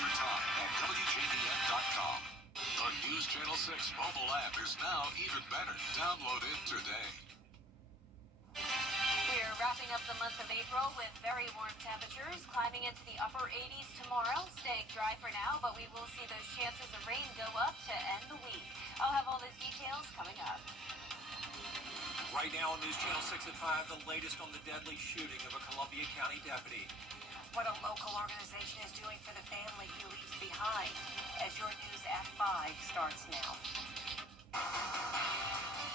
your time at WJBF.com. The News Channel 6 mobile app is now even better. Download it today. We're wrapping up the month of April with very warm temperatures, climbing into the upper 80s tomorrow, staying dry for now, but we will see those chances of rain go up to end the week. I'll have all those details coming up. Right now on News Channel 6 at 5, the latest on the deadly shooting of a Columbia County deputy. What a local organization is doing for the family he leaves behind, as your news at 5 starts now.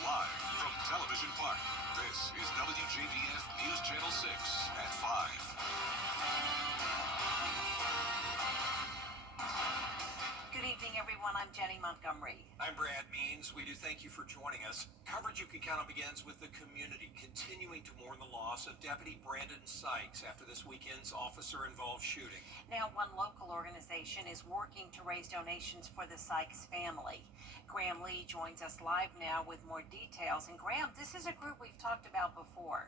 Live from Television Park, this is WJBF News Channel 6 at 5. Good evening, everyone. I'm Jenny Montgomery. I'm Brad Means. We do thank you for joining us. Coverage you can count on begins with the community continuing to mourn the loss of Deputy Brandon Sykes after this weekend's officer-involved shooting. Now, one local organization is working to raise donations for the Sykes family. Graham Lee joins us live now with more details. And Graham, this is a group we've talked about before.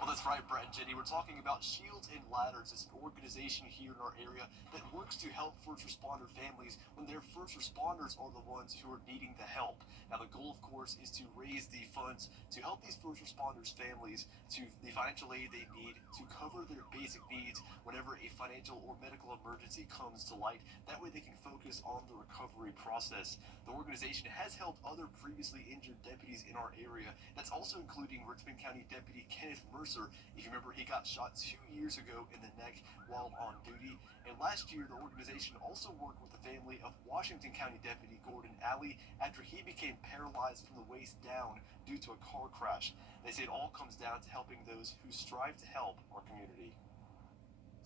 Well, that's right, Brett and Jenny. We're talking about Shields and Ladders. It's an organization here in our area that works to help first responder families when their first responders are the ones who are needing the help. Now, the goal, of course, is to raise the funds to help these first responders' families to the financial aid they need to cover their basic needs whenever a financial or medical emergency comes to light. That way they can focus on the recovery process. The organization has helped other previously injured deputies in our area. That's also including Richmond County Deputy Kenneth Mercer. If you remember, he got shot 2 years ago in the neck while on duty. And last year, the organization also worked with the family of Washington County Deputy Gordon Alley after he became paralyzed from the waist down due to a car crash. They say it all comes down to helping those who strive to help our community.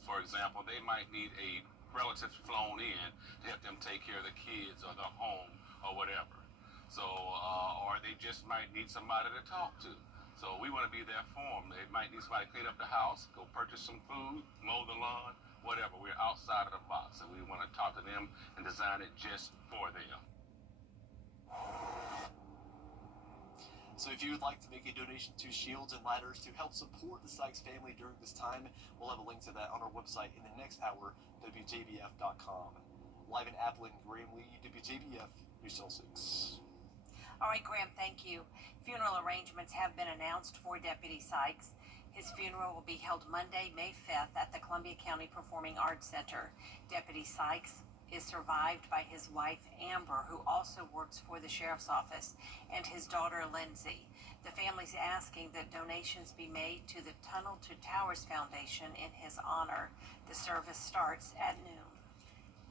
For example, they might need a relative flown in to help them take care of the kids or the home or whatever. So, or they just might need somebody to talk to. So we want to be there for them. They might need somebody to clean up the house, go purchase some food, mow the lawn, whatever. We're outside of the box, and we want to talk to them and design it just for them. So if you would like to make a donation to Shields and Ladders to help support the Sykes family during this time, we'll have a link to that on our website in the next hour, WJBF.com. Live in Appleton, Graham Lee, WJBF, News Channel 6. All right, Graham, thank you. Funeral arrangements have been announced for Deputy Sykes. His funeral will be held Monday, May 5th at the Columbia County Performing Arts Center. Deputy Sykes is survived by his wife, Amber, who also works for the Sheriff's Office, and his daughter, Lindsay. The family's asking that donations be made to the Tunnel to Towers Foundation in his honor. The service starts at noon.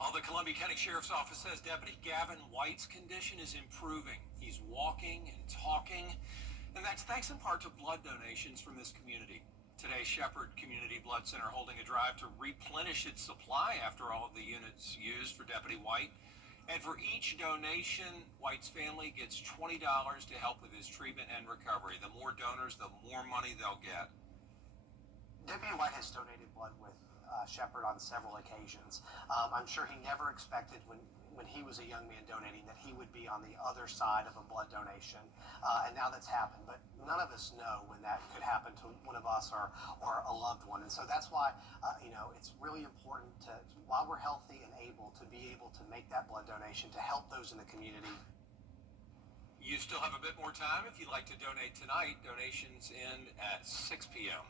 Well, the Columbia County Sheriff's Office says Deputy Gavin White's condition is improving. He's walking and talking, and that's thanks in part to blood donations from this community. Today, Shepherd Community Blood Center holding a drive to replenish its supply after all of the units used for Deputy White. And for each donation, White's family gets $20 to help with his treatment and recovery. The more donors, the more money they'll get. Deputy White has donated blood with Shepherd on several occasions. I'm sure he never expected when he was a young man donating that he would be on the other side of a blood donation, and now that's happened. But none of us know when that could happen to one of us or a loved one, and so that's why it's really important to, while we're healthy and able, to be able to make that blood donation to help those in the community. You still have a bit more time if you'd like to donate tonight. Donations end at 6 p.m.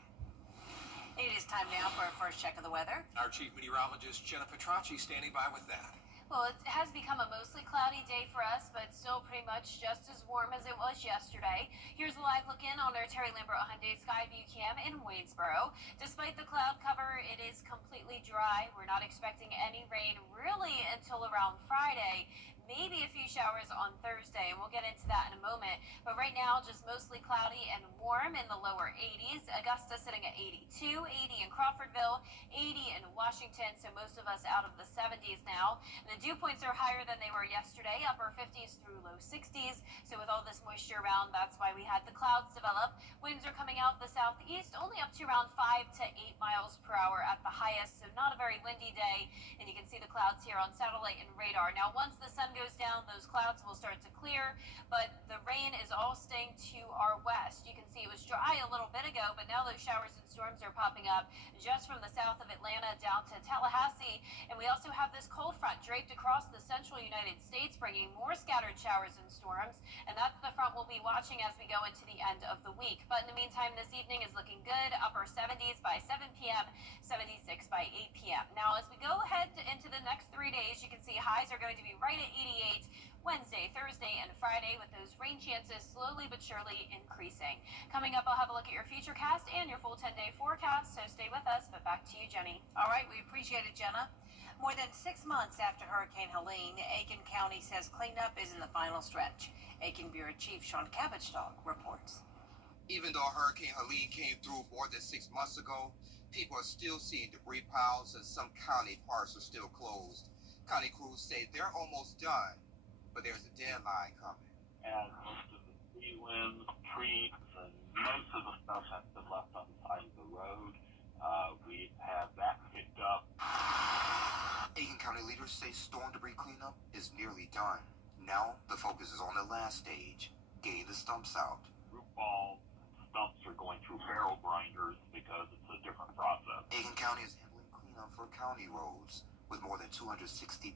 It is time now for our first check of the weather. Our chief meteorologist, Jenna Petracci, standing by with that. Well, it has become a mostly cloudy day for us, but still pretty much just as warm as it was yesterday. Here's a live look in on our Terry Lambert Hyundai Sky View Cam in Waynesboro. Despite the cloud cover, it is completely dry. We're not expecting any rain really until around Friday. Maybe a few showers on Thursday, and we'll get into that in a moment. But right now, just mostly cloudy and warm in the lower 80s. Augusta sitting at 82, 80 in Crawfordville, 80 in Washington, so most of us out of the 70s now. And the dew points are higher than they were yesterday, upper 50s through low 60s. So with all this moisture around, that's why we had the clouds develop. Winds are coming out the southeast, only up to around 5 to 8 miles per hour at the highest, so not a very windy day. And you can see the clouds here on satellite and radar. Now, once the sun goes down, those clouds will start to clear, but the rain is all staying to our west. You can see it was dry a little bit ago, but now those showers and storms are popping up just from the south of Atlanta down to Tallahassee. And we also have this cold front draped across the central United States, bringing more scattered showers and storms. And that's the front we'll be watching as we go into the end of the week. But in the meantime, this evening is looking good. Upper 70s by 7 p.m., 76 by 8 p.m. Now, as we go ahead into the next 3 days, you can see highs are going to be right at 88 Wednesday, Thursday, and Friday, with those rain chances slowly but surely increasing. Coming up, I'll have a look at your futurecast and your full 10-day forecast, so stay with us. But back to you, Jenny. All right, we appreciate it, Jenna. More than 6 months after Hurricane Helene, Aiken County says cleanup is in the final stretch. Aiken Bureau Chief Sean Cabbage-Dog reports. Even though Hurricane Helene came through more than 6 months ago, people are still seeing debris piles and some county parks are still closed. County crews say they're almost done, but there's a deadline coming. And most of the tree limbs, trees, and most of the stuff has been left on the side of the road. We have that picked up. Aiken County leaders say storm debris cleanup is nearly done. Now the focus is on the last stage, getting the stumps out. Root balls, stumps are going through barrel grinders because it's a different process. Aiken County is handling cleanup for county roads, with more than 260,000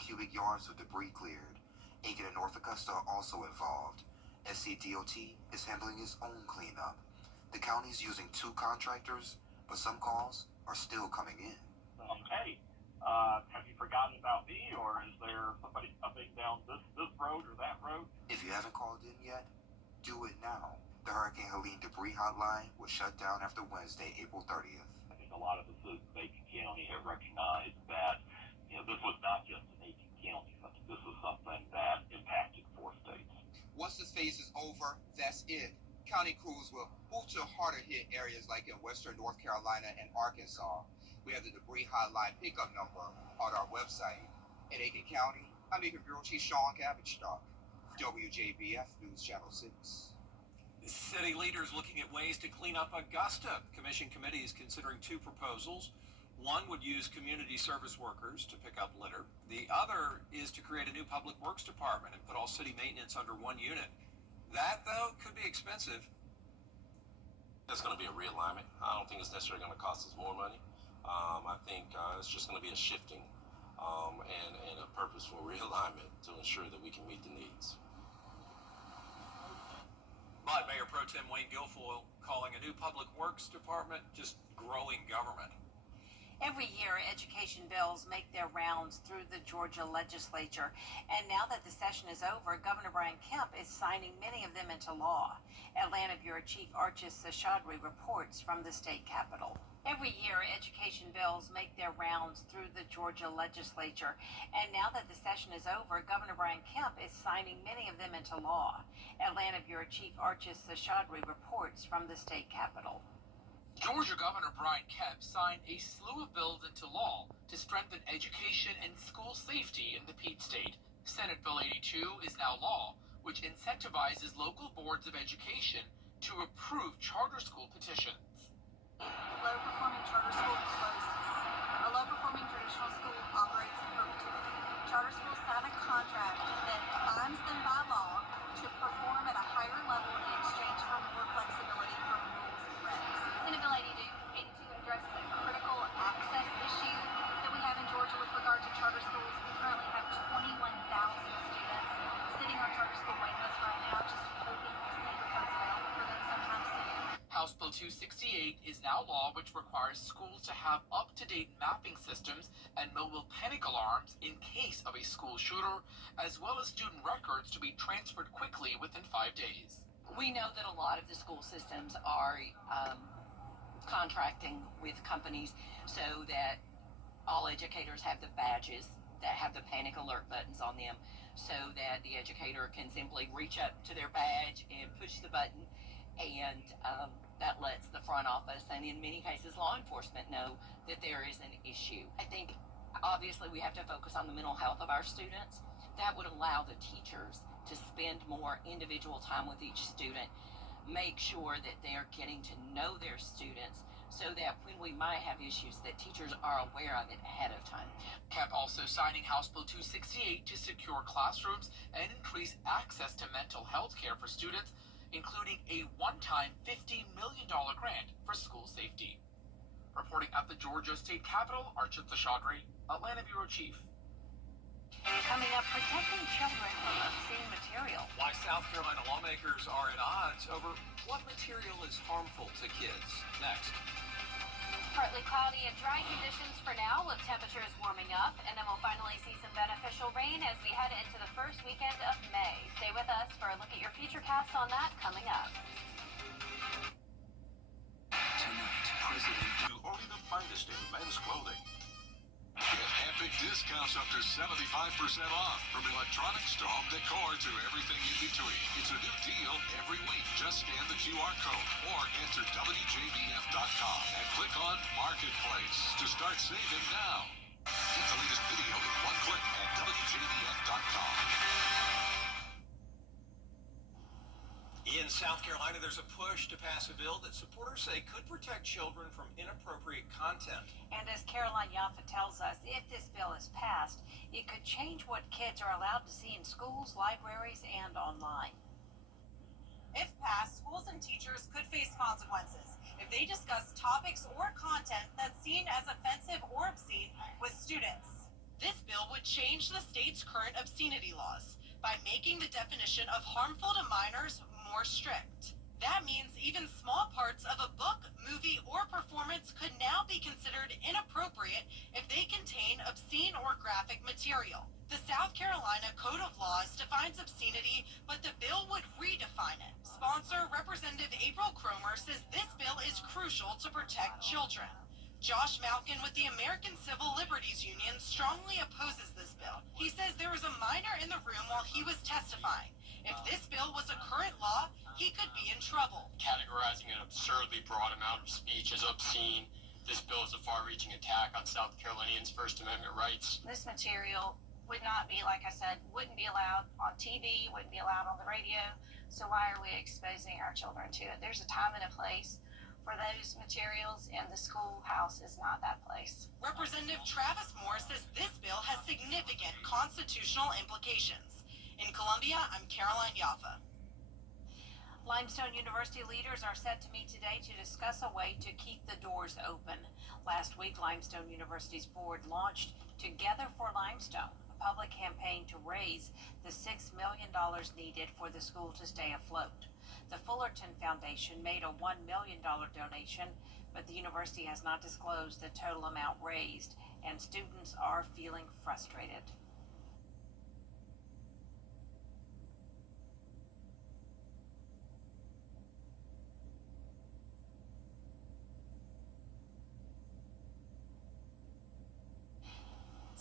cubic yards of debris cleared. Aiken and North Augusta are also involved. SCDOT is handling its own cleanup. The county's using 2 contractors, but some calls are still coming in. Hey, have you forgotten about me, or is there somebody coming down this road or that road? If you haven't called in yet, do it now. The Hurricane Helene debris hotline was shut down after Wednesday, April 30th. I think a lot of us in Aiken County have recognized that, this was not just an Aiken County thing. This was something that impacted 4 states. Once this phase is over, that's it. County crews will move to harder hit areas like in western North Carolina and Arkansas. We have the debris hotline pickup number on our website. In Aiken County, I'm Aiken Bureau Chief Sean Cabbage-Dog, WJBF News Channel 6. City leaders looking at ways to clean up Augusta. Commission committee is considering 2 proposals. One would use community service workers to pick up litter. The other is to create a new public works department and put all city maintenance under one unit. That, though, could be expensive. That's going to be a realignment. I don't think it's necessarily going to cost us more money. I think it's just going to be a shifting and a purposeful realignment to ensure that we can meet the needs. But Mayor Pro Tem Wayne Guilfoyle calling a new public works department just growing government. Every year, education bills make their rounds through the Georgia legislature. And now that the session is over, Governor Brian Kemp is signing many of them into law. Atlanta Bureau Chief Archis Seshadri reports from the state capitol. Every year, education bills make their rounds through the Georgia legislature. And now that the session is over, Governor Brian Kemp is signing many of them into law. Atlanta Bureau Chief Archis Seshadri reports from the state capitol. Georgia Governor Brian Kemp signed a slew of bills into law to strengthen education and school safety in the Peach State. Senate Bill 82 is now law, which incentivizes local boards of education to approve charter school petitions. Low-performing charter school closes. A low-performing traditional school operates in perpetuity. Charter schools sign a contract that binds them by law to perform at a higher level in exchange for more flexibility from rules and regs. Senate Bill 82 addresses a critical access issue that we have in Georgia with regard to charter schools. We currently have 21,000 students sitting on charter school wait lists right now, just hoping we'll see becomes available for them sometime soon. House Bill 268 is now law, which requires schools to have up-to-date mapping systems and mobile panic alarms in case of a school shooter, as well as student records to be transferred quickly within 5 days. We know that a lot of the school systems are contracting with companies so that all educators have the badges that have the panic alert buttons on them, so that the educator can simply reach up to their badge and push the button, and that lets the front office and in many cases law enforcement know that there is an issue. I think obviously we have to focus on the mental health of our students. That would allow the teachers to spend more individual time with each student, make sure that they're getting to know their students so that when we might have issues that teachers are aware of it ahead of time. Kemp also signing House Bill 268 to secure classrooms and increase access to mental health care for students, including a one-time $50 million grant for school safety. Reporting at the Georgia State Capitol, Archit Seshadri, Atlanta Bureau Chief. Coming up, protecting children from obscene material. Why South Carolina lawmakers are at odds over what material is harmful to kids. Next. Partly cloudy and dry conditions for now, with temperatures warming up, and then we'll finally see some beneficial rain as we head into the first weekend of May. Stay with us for a look at your futurecast on that coming up. Tonight, President do only the finest in men's clothing. Get epic discounts up to 75% off, from electronics to home decor to everything in between. It's a new deal every week. Just scan the QR code or enter WJBF.com and click on Marketplace to start saving now. Get the latest video in one click at WJBF.com. In South Carolina, there's a push to pass a bill that supporters say could protect children from inappropriate content. And as Caroline Yaffa tells us, if this bill is passed, it could change what kids are allowed to see in schools, libraries, and online. If passed, schools and teachers could face consequences if they discuss topics or content that's seen as offensive or obscene with students. This bill would change the state's current obscenity laws by making the definition of harmful to minors more strict. That means even small parts of a book, movie, or performance could now be considered inappropriate if they contain obscene or graphic material. The South Carolina Code of Laws defines obscenity, but the bill would redefine it. Sponsor Representative April Cromer says this bill is crucial to protect children. Josh Malkin with the American Civil Liberties Union strongly opposes this bill. He says there was a minor in the room while he was testifying. If this bill was a current law, he could be in trouble. Categorizing an absurdly broad amount of speech as obscene, this bill is a far-reaching attack on South Carolinians' First Amendment rights. This material would not be, like I said, wouldn't be allowed on TV, wouldn't be allowed on the radio. So why are we exposing our children to it? There's a time and a place for those materials, and the schoolhouse is not that place. Representative Travis Moore says this bill has significant constitutional implications. In Columbia, I'm Caroline Yaffa. Limestone University leaders are set to meet today to discuss a way to keep the doors open. Last week, Limestone University's board launched Together for Limestone, a public campaign to raise the $6 million needed for the school to stay afloat. The Fullerton Foundation made a $1 million donation, but the university has not disclosed the total amount raised, and students are feeling frustrated.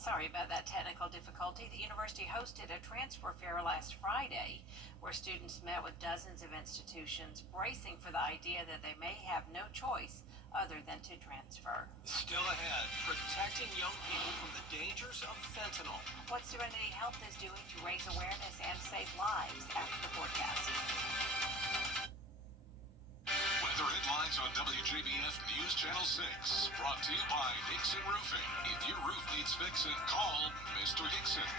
Sorry about that technical difficulty. The university hosted a transfer fair last Friday where students met with dozens of institutions bracing for the idea that they may have no choice other than to transfer. Still ahead, protecting young people from the dangers of fentanyl. What Serenity Health is doing to raise awareness and save lives after the forecast. Weather headlines on WJBF News Channel 6. Brought to you by Hickson Roofing. If your roof needs fixing, call Mr. Hickson.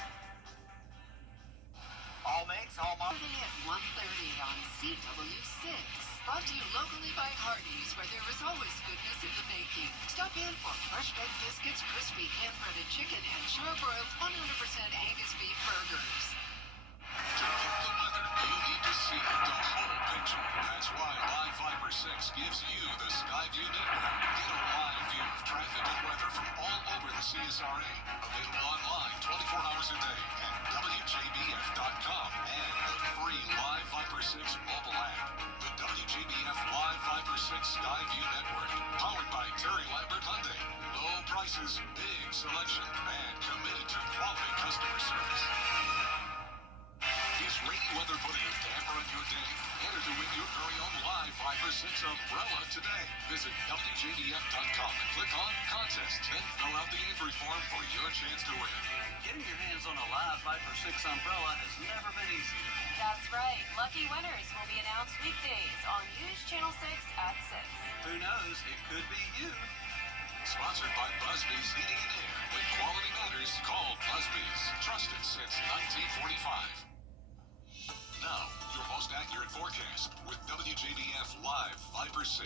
All makes, all models. Saturday at 1:30 on CW6. Brought to you locally by Hardee's, where there is always goodness in the making. Stop in for fresh baked biscuits, crispy hand-breaded chicken, and char-broiled 100% Angus beef burgers. To get the weather, you need to see the whole picture. That's why Live Viper 6 gives you the Skyview network. Get a live view of traffic and weather from all over the CSRA. Available online 24 hours a day at WJBF.com and the free Live Viper 6 mobile app. The WJBF Live Viper 6 Skyview network. Powered by Terry Lambert Hyundai. Low prices, big selection, and committed to quality customer service. Is rainy weather putting a damper on your day? Enter to win your very own Live Viper 6 umbrella today. Visit WJBF.com and click on Contest. Then fill out the entry form for your chance to win. Getting your hands on a Live Viper 6 umbrella has never been easier. That's right. Lucky winners will be announced weekdays on News Channel 6 at 6. Who knows? It could be you. Sponsored by Busby's Heating and Air. When quality matters, call Busby's. Trusted since 1945. Now, your most accurate forecast with WJBF Live Viper 6.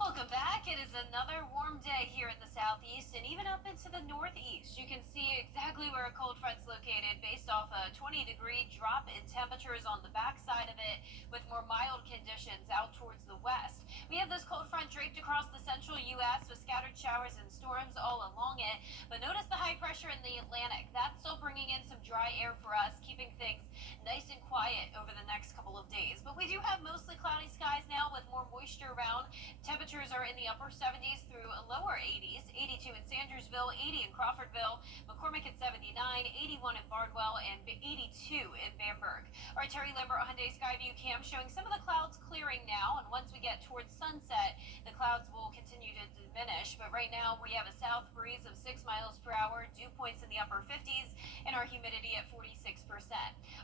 Welcome back. It is another warm day here in the southeast and even up into the northeast. You can see exactly where a cold front's located based off a 20-degree drop in temperatures on the backside of it, with more mild conditions out towards the west. We have this cold front draped across the central U.S. with scattered showers and storms all along it. But notice the high pressure in the Atlantic. That's still bringing in some dry air for us, keeping things nice and quiet over the next couple of days. But we do have mostly cloudy skies now with more moisture around. Temperatures are in the upper 70s through lower 80s. 82 in Sandersville, 80 in Crawfordville, McCormick at 79, 81 in Bardwell, and 82 in Bamberg. Our Terry Lambert Hyundai Skyview cam showing some of the clouds clearing now, and once we get towards sunset, the clouds will continue to diminish. But right now we have a south breeze of 6 miles per hour, dew points in the upper 50s, and our humidity at 46%.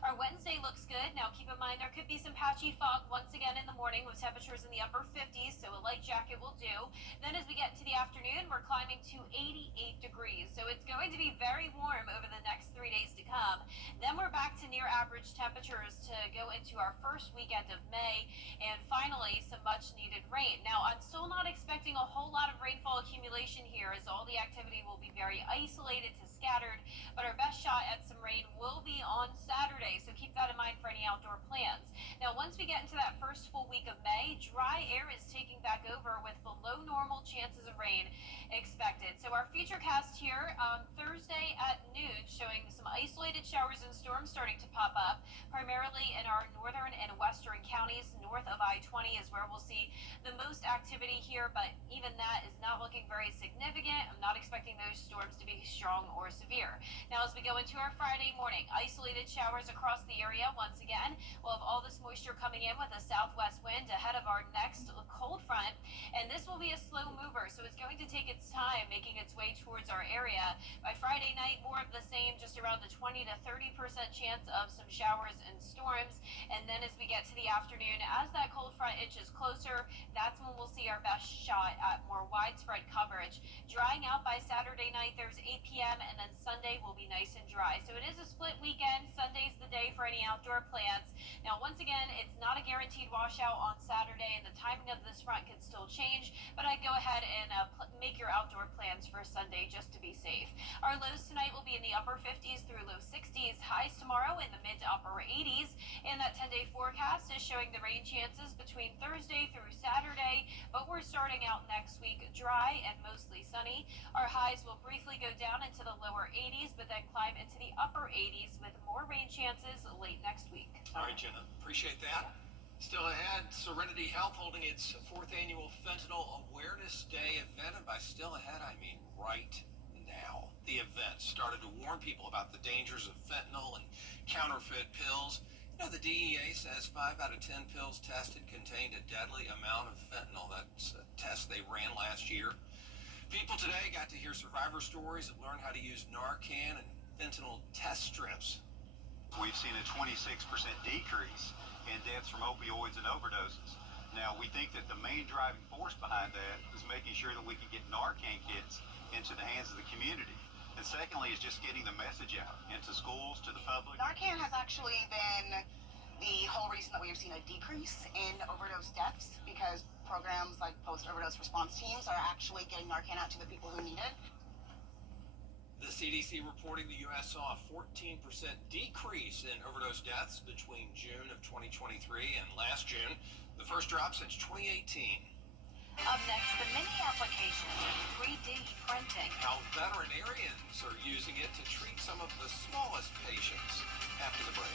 Our Wednesday looks good. Now keep in mind there could be some patchy fog once again in the morning with temperatures in the upper 50s, so a light jacket will do. Then as we get to the afternoon, we're climbing to 88 degrees, so it's going to be very warm over the next 3 days to come. Then we're back to near average temperatures to go into our first weekend of May, and finally some much needed rain. Now I'm still not expecting a whole lot of rainfall accumulation here, as all the activity will be very isolated to scattered, but our best shot at some rain will be on Saturday, so keep that in mind for any outdoor plans. Now once we get into that first full week of May, dry air is taking back over with below normal chances of rain expected. So our futurecast here on Thursday at noon showing some isolated showers and storms starting to pop up, primarily in our northern and western counties. North of I-20 is where we'll see the most activity here, but even that is not looking very significant. I'm not expecting those storms to be strong or severe. Now as we go into our Friday morning, isolated showers across the area once again. We'll have all this moisture coming in with a southwest wind ahead of our next cold front, and this will be a slow mover, so it's going to take its time making its way towards our area. By Friday night, more of the same, just around the 20 to 30% chance of some showers and storms. And then as we get to the afternoon, as that cold front inches closer, that's when we'll see our best shot at more widespread coverage. Drying out by Saturday night, there's 8 p.m., and then Sunday will be nice and dry. So it is a split weekend. Sunday's the day for any outdoor plans. Now, once again, it's not a guaranteed washout on Saturday, and the timing of this front can still change, but I'd go ahead and make your outdoor plans for Sunday just to be safe. Our lows tonight will be in the upper 50s through low 60s. Highs tomorrow in the mid to upper 80s. And that 10-day forecast is showing the rain chances between Thursday through Saturday, but we're starting out next week dry and mostly sunny. Our highs will briefly go down into the lower 80s, but then climb into the upper 80s with more rain chances late next week. All right, Jenna, appreciate that. Still ahead, Serenity Health holding its 4th annual Fentanyl Awareness Day event, and by still ahead, I mean right now. The event started to warn people about the dangers of fentanyl and counterfeit pills. You know, the DEA says 5 out of 10 pills tested contained a deadly amount of fentanyl. That's a test they ran last year. People today got to hear survivor stories and learn how to use Narcan and fentanyl test strips. We've seen a 26% decrease in deaths from opioids and overdoses. Now, we think that the main driving force behind that is making sure that we can get Narcan kits into the hands of the community. And secondly is just getting the message out into schools, to the public. Narcan has actually been the whole reason that we have seen a decrease in overdose deaths, because programs like post-overdose response teams are actually getting Narcan out to the people who need it. The CDC reporting the U.S. saw a 14% decrease in overdose deaths between June of 2023 and last June, the first drop since 2018. Up next, the many applications of 3D printing. How veterinarians are using it to treat some of the smallest patients. After the break.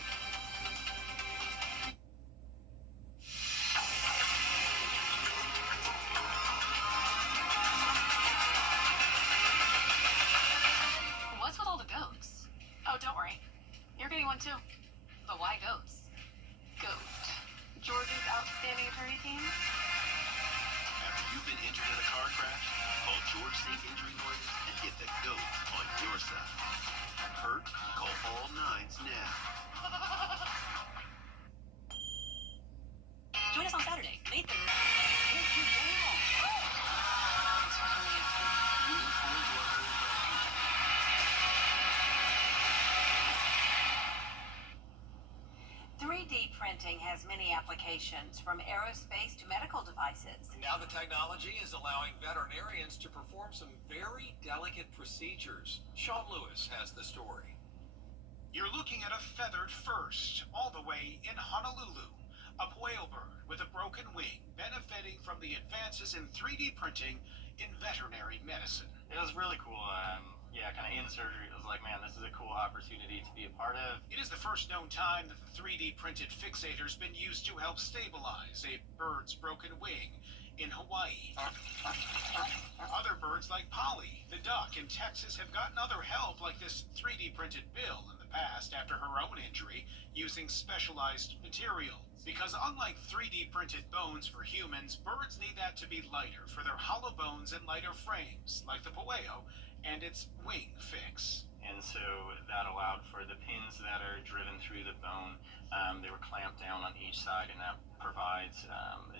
What's with all the goats? Oh, don't worry. You're getting one too. But why goats? Goat. Georgia's outstanding attorney team. After you've been injured in a car crash, call George Sink Injury Lawyers and get the GOAT on your side. Hurt? Call all nines now. Join us on Saturday, May 3rd. Printing has many applications, from aerospace to medical devices. Now the technology is allowing veterinarians to perform some very delicate procedures. Sean Lewis has the story. You're looking at a feathered first, all the way in Honolulu. A whale bird with a broken wing benefiting from the advances in 3D printing in veterinary medicine. It was really cool. Kind of in surgery, it was like, man, this is a cool opportunity to be a part of. It is the first known time that the 3D printed fixator's been used to help stabilize a bird's broken wing in Hawaii. Other birds like Polly, the duck in Texas, have gotten other help like this 3D printed bill in the past after her own injury using specialized material. Because unlike 3D printed bones for humans, birds need that to be lighter for their hollow bones and lighter frames, like the Pueo and its wing fix. And so that allowed for the pins that are driven through the bone. They were clamped down on each side, and that provides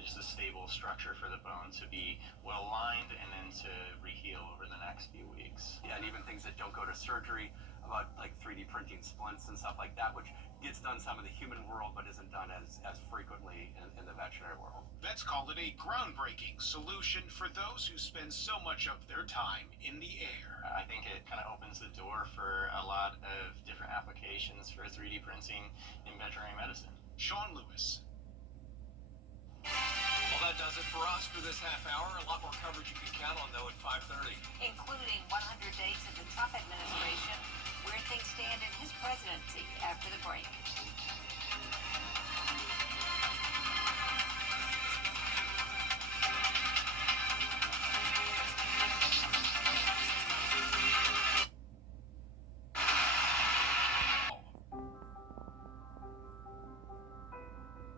just a stable structure for the bone to be well lined and then to reheal over the next few weeks. Yeah, and even things that don't go to surgery, about like 3D printing splints and stuff like that, which gets done some in the human world but isn't done as frequently in the veterinary world. Vets call it a groundbreaking solution for those who spend so much of their time in the air. I think it kind of opens the door for a lot of different applications for 3D printing in veterinary medicine. Sean Lewis. Well, that does it for us for this half hour. A lot more coverage you can count on, though, at 5:30. Including 100 days of the Trump administration, where things stand in his presidency after the break.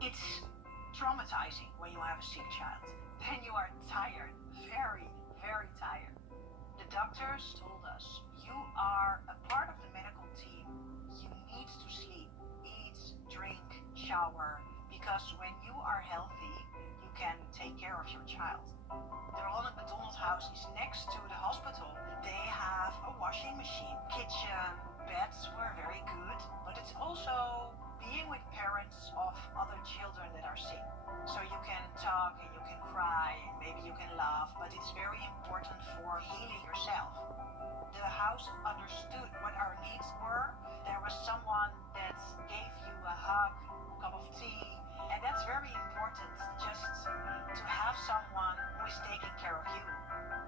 It's traumatizing when you have a sick child. Then you are tired, very, very tired. The doctors told us, you are a part of the medical team. You need to sleep, eat, drink, shower, because when you are healthy, you can take care of your child. The Ronald McDonald House is next to the hospital. They have a washing machine, kitchen, beds were very good, but it's also being with parents of other children that are sick. So you can talk and you can cry and maybe you can laugh, but it's very important for healing yourself. The house understood what our needs were. There was someone that gave you a hug, a cup of tea, and that's very important, just to have someone who is taking care of you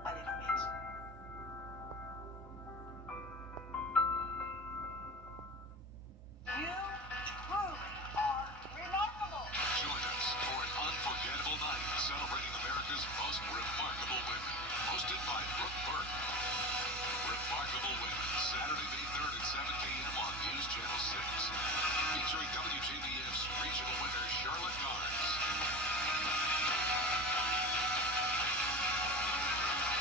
a little bit. You truly are remarkable. Join us for an unforgettable night celebrating America's most remarkable women. Hosted by Brooke Burke. Remarkable Women, Saturday, May 3rd at 7 p.m. on News Channel 6. Featuring WJBF's regional winner, Charlotte Garnes.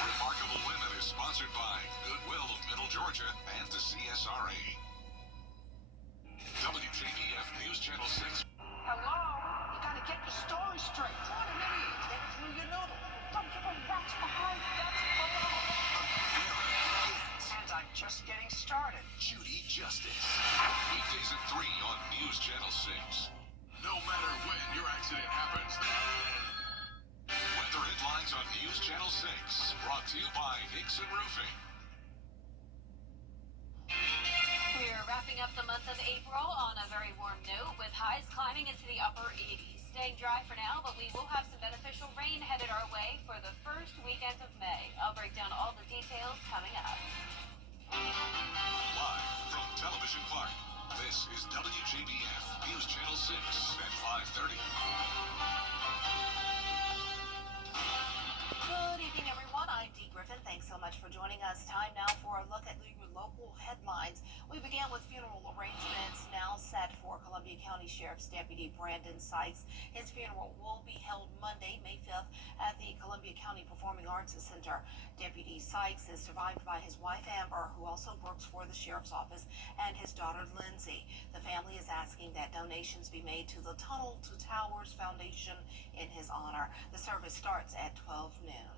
Remarkable Women is sponsored by Goodwill of Middle Georgia and the CSRA. WJBF News Channel 6. Hello? You gotta get your story straight. What an idiot. Get through your noodle. Don't give a rat's behind. That's below. And I'm just getting started. Judy Justice. Weekdays at 3 on News Channel 6. No matter when your accident happens. Weather headlines on News Channel 6. Brought to you by Nixon Roofing. We're wrapping up the month of April on a very warm note with highs climbing into the upper 80s. Staying dry for now, but we will have some beneficial rain headed our way for the first weekend of May. I'll break down all the details coming up. Live from Television Park, this is WJBF News Channel 6 at 5:30. Good evening, everyone. I'm Dee Griffin. Thanks so much for joining us. Time now for a look at the local headlines. We began with funeral arrangements now set for Columbia County Sheriff's Deputy Brandon Sykes. His funeral will be held Monday, May 5th at the Columbia County Performing Arts Center. Deputy Sykes is survived by his wife Amber, who also works for the Sheriff's Office, and his daughter Lindsay. The family is asking that donations be made to the Tunnel to Towers Foundation in his honor. The service starts at 12 noon.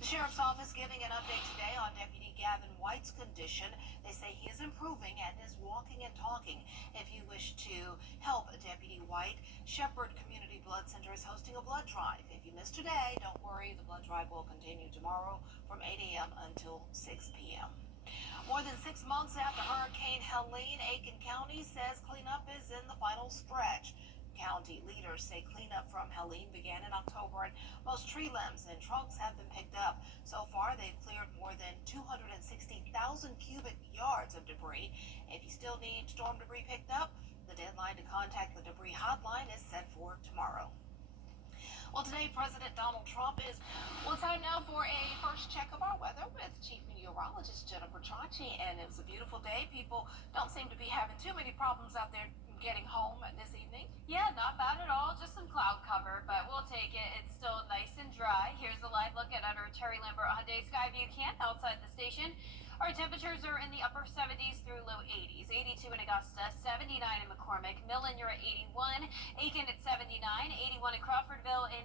The sheriff's office giving an update today on Deputy Gavin White's condition. They say he is improving and is walking and talking. If you wish to help Deputy White, Shepherd Community Blood Center is hosting a blood drive. If you missed today, don't worry, the blood drive will continue tomorrow from 8 a.m. until 6 p.m. More than 6 months after Hurricane Helene, Aiken County says cleanup is in the final stretch. County leaders say cleanup from Helene began in October, and most tree limbs and trunks have been picked up. So far, they've cleared more than 260,000 cubic yards of debris. If you still need storm debris picked up, the deadline to contact the debris hotline is set for tomorrow. Well, today, President Donald Trump is... Well, time now for a first check of our weather with Chief Meteorologist Jennifer Chachi, and it was a beautiful day. People don't seem to be having too many problems out there getting home this evening. Yeah, not bad at all. Just some cloud cover, but we'll take it. It's still nice and dry. Here's a live look at our Terry Lambert Hyundai Skyview Camp outside the station. Our temperatures are in the upper 70s through low 80s. 82 in Augusta, 79 in McCormick, Millen, you're at 81, Aiken at 79, 81 in Crawfordville, and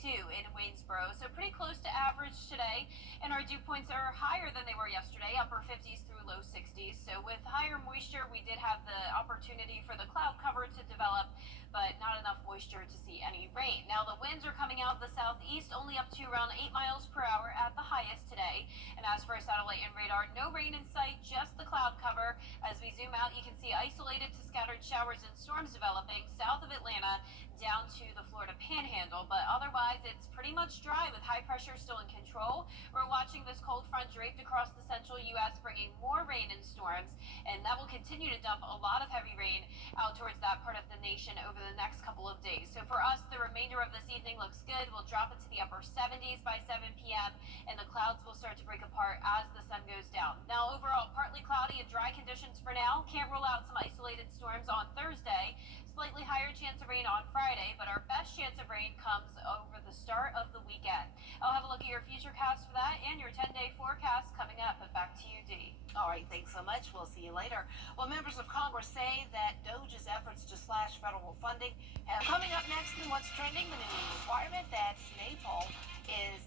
82 in Waynesboro. So pretty close to average today. And our dew points are higher than they were yesterday, upper 50s through low 60s. So with higher moisture, we did have the opportunity for the cloud cover to develop, but not enough moisture to see any rain. Now the winds are coming out of the southeast, only up to around 8 miles per hour at the highest today. And as for satellite and radar, no rain in sight, just the cloud cover. As we zoom out, you can see isolated to scattered showers and storms developing south of Atlanta down to the Florida Panhandle, but otherwise it's pretty much dry with high pressure still in control. We're watching this cold front draped across the central U.S. bringing more rain and storms, and that will continue to dump a lot of heavy rain out towards that part of the nation over the next couple of days. So for us, the remainder of this evening looks good. We'll drop it to the upper 70s by 7 p.m. and the clouds will start to break apart as the sun goes down. Now overall, partly cloudy and dry conditions for now. Can't rule out some isolated storms on Thursday. Slightly higher chance of rain on Friday, but our best chance of rain comes over the start of the weekend. I'll have a look at your future cast for that and your 10-day forecast coming up. But back to you, Dee. All right, thanks so much. We'll see you later. Well, members of Congress say that DOJ's efforts to slash federal funding have... Coming up next in What's Trending, the new requirement that Nepal is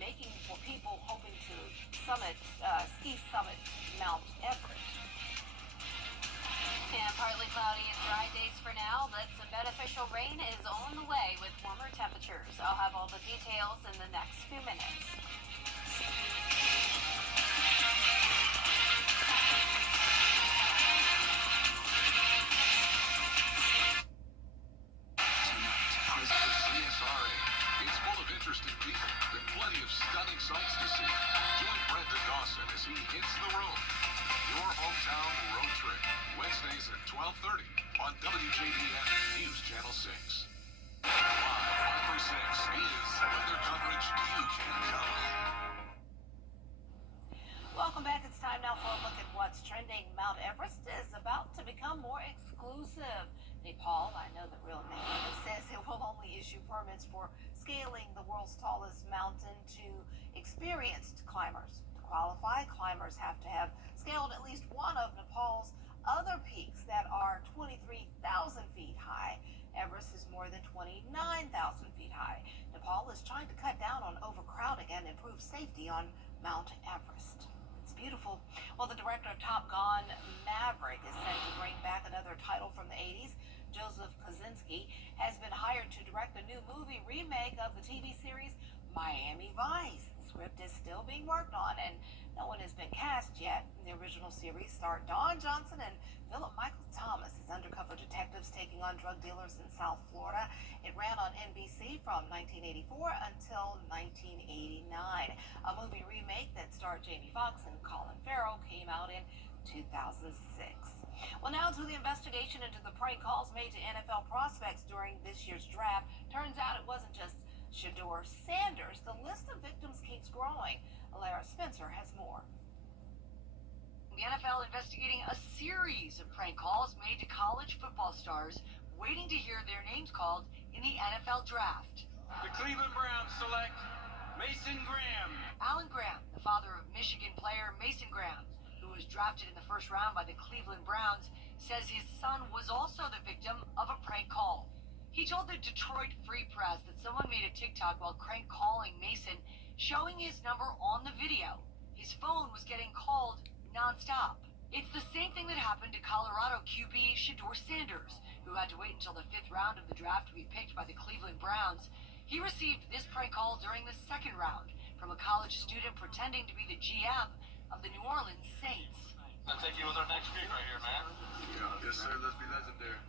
making for people hoping to ski summit Mount Everest. And partly cloudy and dry days for now, but some beneficial rain is on the way with warmer temperatures. I'll have all the details in the next few minutes. It's full of interesting people and plenty of stunning sights to see. Join Brendan Dawson as he hits the road. Your hometown road trip. Wednesdays at 12:30 on WJBF News Channel 6. Live 5 for 6 is weather coverage you can count on. Welcome back. It's time now for a look at what's trending. Mount Everest is about to become more exclusive. Nepal, I know that real name, says it will only issue permits for scaling the world's tallest mountain to experienced climbers. To qualify, climbers have to have scaled at least one of Nepal's other peaks that are 23,000 feet high. Everest is more than 29,000 feet high. Nepal is trying to cut down on overcrowding and improve safety on Mount Everest. It's beautiful. Well, the director of Top Gun Maverick is set to bring back another title from the 80s. Joseph Kosinski has been hired to direct a new movie remake of the TV series Miami Vice. The script is still being worked on and no one has been cast yet. The original series starred Don Johnson and Philip Michael Thomas as undercover detectives taking on drug dealers in South Florida. It ran on NBC from 1984 until 1989. A movie remake that starred Jamie Foxx and Colin Farrell came out in 2006. Well, now to the investigation into the prank calls made to NFL prospects during this year's draft. Turns out it wasn't just Shedeur Sanders. The list of victims keeps growing. Alara Spencer has more. The NFL investigating a series of prank calls made to college football stars waiting to hear their names called in the NFL draft. The Cleveland Browns select Mason Graham. Alan Graham, the father of Michigan player Mason Graham, who was drafted in the first round by the Cleveland Browns, says his son was also the victim of a prank call. He told the Detroit Free Press that someone made a TikTok while prank calling Mason, showing his number on the video. His phone was getting called nonstop. It's the same thing that happened to Colorado QB Shedeur Sanders, who had to wait until the 5th round of the draft to be picked by the Cleveland Browns. He received this prank call during the 2nd round from a college student pretending to be the GM of the New Orleans Saints. I'll take you with our next pick right here, man. Yeah, yes, sir. Let's be legendary.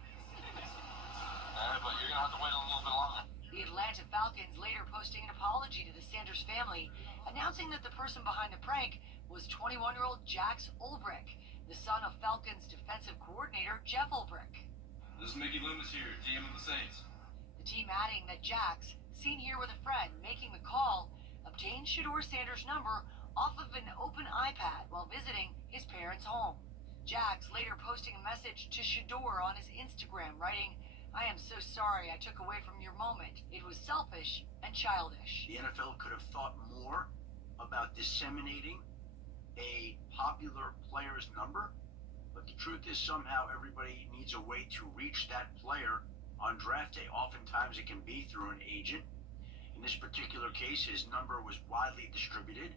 But you're gonna have to wait a little bit longer. The Atlanta Falcons later posting an apology to the Sanders family, announcing that the person behind the prank was 21-year-old Jax Ulbrich, the son of Falcons defensive coordinator Jeff Ulbrich. This is Mickey Loomis here, GM of the Saints. The team adding that Jax, seen here with a friend making the call, obtained Shedeur Sanders' number off of an open iPad while visiting his parents' home. Jax later posting a message to Shedeur on his Instagram, writing, "I am so sorry I took away from your moment. It was selfish and childish." The NFL could have thought more about disseminating a popular player's number, but the truth is somehow everybody needs a way to reach that player on draft day. Oftentimes it can be through an agent. In this particular case, his number was widely distributed.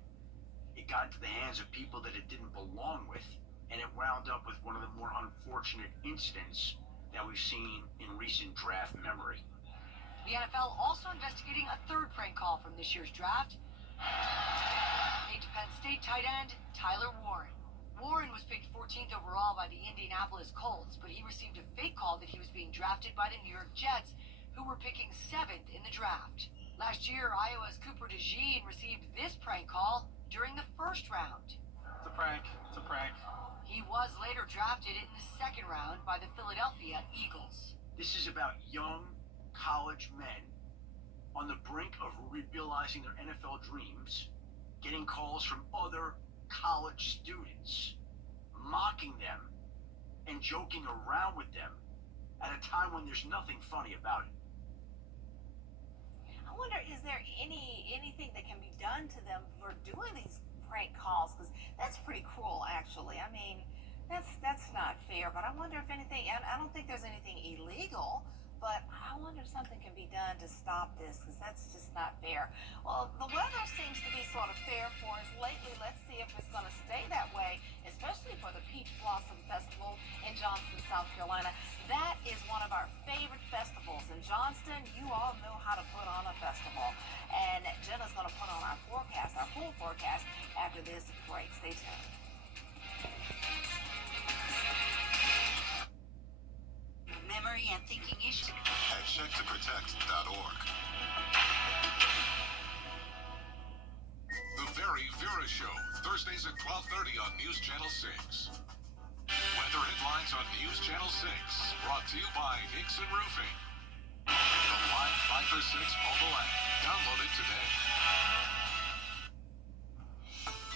It got into the hands of people that it didn't belong with, and it wound up with one of the more unfortunate incidents that we've seen in recent draft memory. The NFL also investigating a 3rd prank call from this year's draft, made to Penn State tight end Tyler Warren. Warren was picked 14th overall by the Indianapolis Colts, but he received a fake call that he was being drafted by the New York Jets, who were picking 7th in the draft. Last year, Iowa's Cooper DeJean received this prank call during the 1st round. It's a prank. It's a prank. He was later drafted in the 2nd round by the Philadelphia Eagles. This is about young college men on the brink of realizing their NFL dreams, getting calls from other college students, mocking them and joking around with them at a time when there's nothing funny about it. I wonder, is there anything that can be done to them for doing these prank calls? Because that's pretty cruel, actually. I mean, that's not fair. But I wonder if anything. I don't think there's anything illegal. But I wonder if something can be done to stop this, because that's just not fair. Well, the weather seems to be sort of fair for us lately. Let's see if it's going to stay that way, especially for the Peach Blossom Festival in Johnston, South Carolina. That is one of our favorite festivals in Johnston. You all know how to put on a festival. And Jenna's going to put on our forecast, our full forecast, after this break. Stay tuned. Memory and thinking issues. At checktoprotect.org. The Very Vera Show, Thursdays at 12:30 on News Channel 6. Weather headlines on News Channel 6, brought to you by Hickson Roofing. The live 5 for 6 mobile app. Download it today.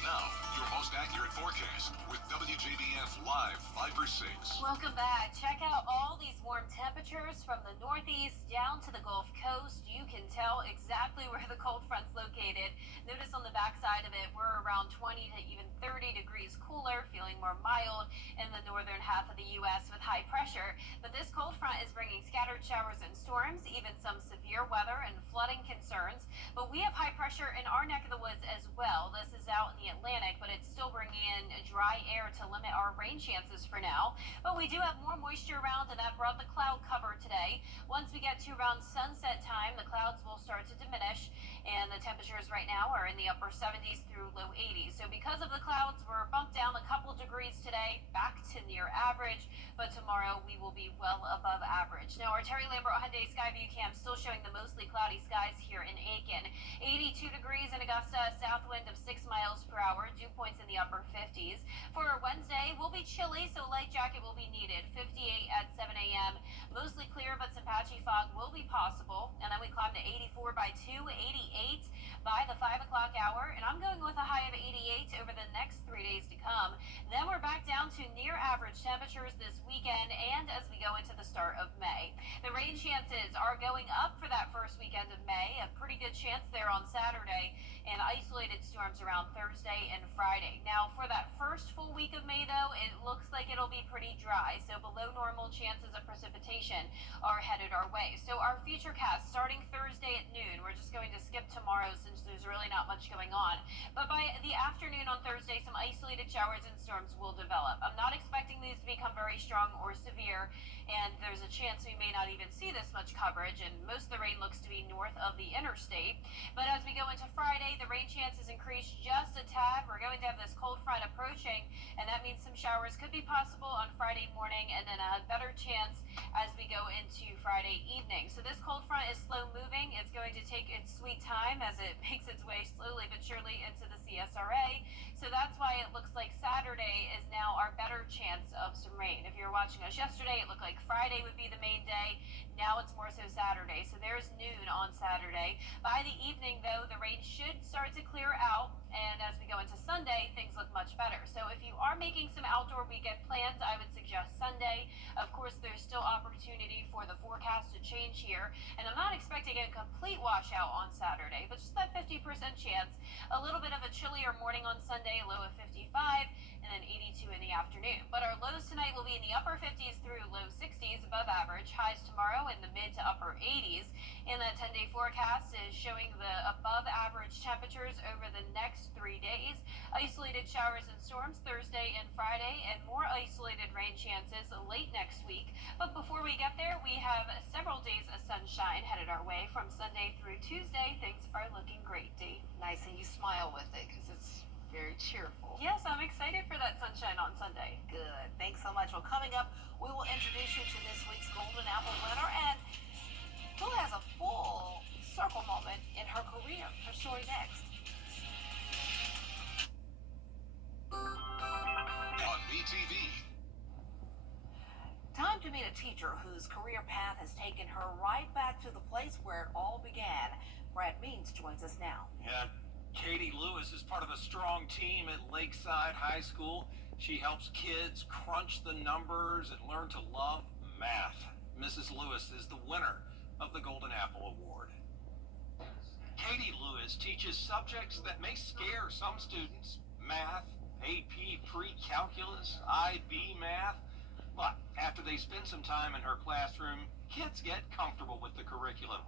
Now, your most accurate forecast with WJBF Live 5 for 6. Welcome back. Check out all these warm temperatures from the northeast down to the Gulf Coast. You can tell exactly where the cold front's located. Notice on the backside of it, we're around 20 to even 30 degrees cooler, feeling more mild in the northern half of the U.S. with high pressure. But this cold front is bringing scattered showers and storms, even some severe weather and flooding concerns. But we have high pressure in our neck of the woods as well. This is out in the Atlantic, but it's still bringing in dry air to limit our rain chances for now. But we do have more moisture around, and that brought the cloud cover today. Once we get to around sunset time, the clouds will start to diminish, and the temperatures right now are in the upper 70s through low 80s. So because of the clouds, we're bumped down a couple degrees today, back to near average, but tomorrow we will be well above average. Now, our Terry Lambert Hyundai Skyview Cam still showing the mostly cloudy skies here in Aiken. 82 degrees in Augusta, south wind of 6 miles per hour, dew points in the upper 50s. For Wednesday, we'll be chilly, so light jacket will be needed. 58 at 7 a.m. Mostly clear, but some patchy fog will be possible. And then we climb to 84 by 2, 88 by the 5 o'clock hour. And I'm going with a high of 88 over the next 3 days to come. Then we're back down to near average temperatures this weekend and as we go into the start of May. The rain chances are going up for that first weekend of May. A pretty good chance there on Saturday, and isolated storms around Thursday and Friday. Now, for that first full week of May, though, it looks like it'll be pretty dry, so below normal chances of precipitation are headed our way. So our future cast starting Thursday at noon. We're just going to skip tomorrow. tomorrow since there's really not much going on. But by the afternoon on Thursday, some isolated showers and storms will develop. I'm not expecting these to become very strong or severe, and there's a chance we may not even see this much coverage, and most of the rain looks to be north of the interstate. But as we go into Friday, the rain chances increase just a tad. We're going to have this cold front approaching, and that means some showers could be possible on Friday morning, and then a better chance as we go into Friday evening. So this cold front is slow moving. It's going to take its sweet time as it makes its way slowly but surely into the CSRA. So that's why it looks like Saturday is now our better chance of some rain. If you were watching us yesterday, it looked like Friday would be the main day. Now it's more so Saturday. So there's noon on Saturday. By the evening, though, the rain should start to clear out. And as we go into Sunday, things look much better. So if you are making some outdoor weekend plans, I would suggest Sunday. Of course, there's still opportunity for the forecast to change here. And I'm not expecting a complete washout on Saturday, but just that 50% chance. A little bit of a chillier morning on Sunday, low of 55, and then 82 in the afternoon. But our lows tonight will be in the upper 50s through low 60s, above average. Highs tomorrow in the mid to upper 80s. And that 10-day forecast is showing the above average temperatures over the next 3 days. Isolated showers and storms Thursday and Friday, and more isolated rain chances late next week. But before we get there, we have several days of sunshine headed our way from Sunday through Tuesday. Things are looking great, Dave. Nice, and you smile with it because it's very cheerful. Yes, I'm excited for that sunshine on Sunday. Good. Thanks so much. Well, coming up, we will introduce you to this week's Golden Apple winner and who has a full circle moment in her career. Her story next. On BTV. Time to meet a teacher whose career path has taken her right back to the place where it all began. Brad Means joins us now. Yeah, Katie Lewis is part of a strong team at Lakeside High School. She helps kids crunch the numbers and learn to love math. Mrs. Lewis is the winner of the Golden Apple Award. Katie Lewis teaches subjects that may scare some students: math, AP pre-calculus, IB math. But after they spend some time in her classroom, kids get comfortable with the curriculum.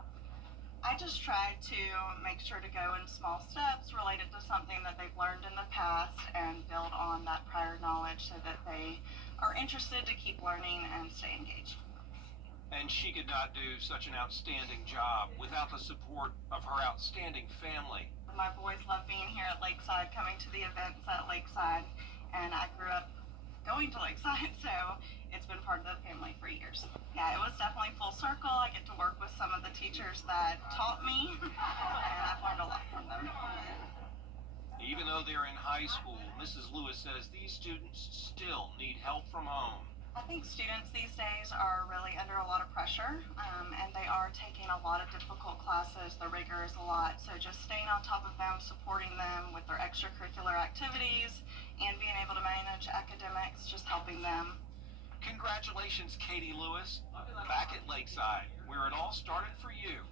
I just try to make sure to go in small steps related to something that they've learned in the past and build on that prior knowledge so that they are interested to keep learning and stay engaged. And she could not do such an outstanding job without the support of her outstanding family. My boys love being here at Lakeside, coming to the events at Lakeside, and I grew up going to Lakeside, so it's been part of the family for years. Yeah, it was definitely full circle. I get to work with some of the teachers that taught me, and I've learned a lot from them. Even though they're in high school, Mrs. Lewis says these students still need help from home. I think students these days are really under a lot of pressure, and they are taking a lot of difficult classes. The rigor is a lot, so just staying on top of them, supporting them with their extracurricular activities, and being able to manage academics, just helping them. Congratulations, Katie Lewis, back at Lakeside, where it all started for you.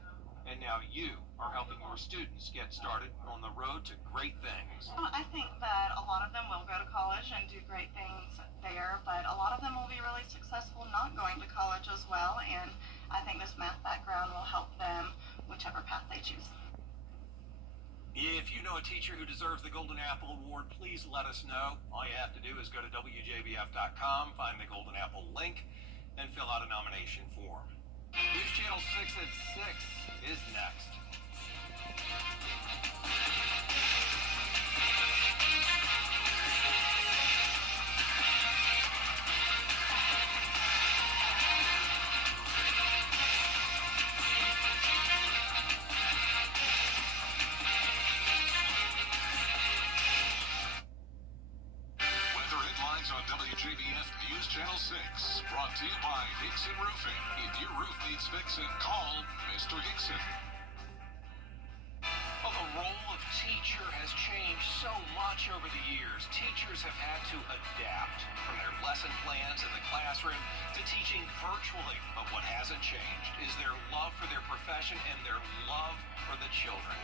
And now you are helping your students get started on the road to great things. I think that a lot of them will go to college and do great things there, but a lot of them will be really successful not going to college as well, and I think this math background will help them whichever path they choose. If you know a teacher who deserves the Golden Apple Award, please let us know. All you have to do is go to WJBF.com, find the Golden Apple link, and fill out a nomination form. News Channel 6 at 6 is next. Weather headlines on WJBF News Channel 6. Brought to you by Hickson Roofing. If your roof needs fixing, call Mr. Hickson. Well, the role of teacher has changed so much over the years. Teachers have had to adapt from their lesson plans in the classroom to teaching virtually. But what hasn't changed is their love for their profession and their love for the children.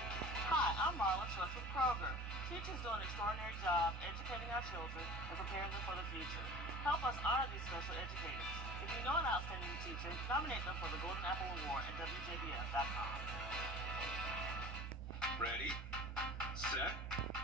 Hi, I'm Marla Truss with Kroger. Teachers do an extraordinary job educating our children and preparing them for the future. Help us honor these special educators. If you know an outstanding teacher, nominate them for the Golden Apple Award at WJBF.com. Ready, set,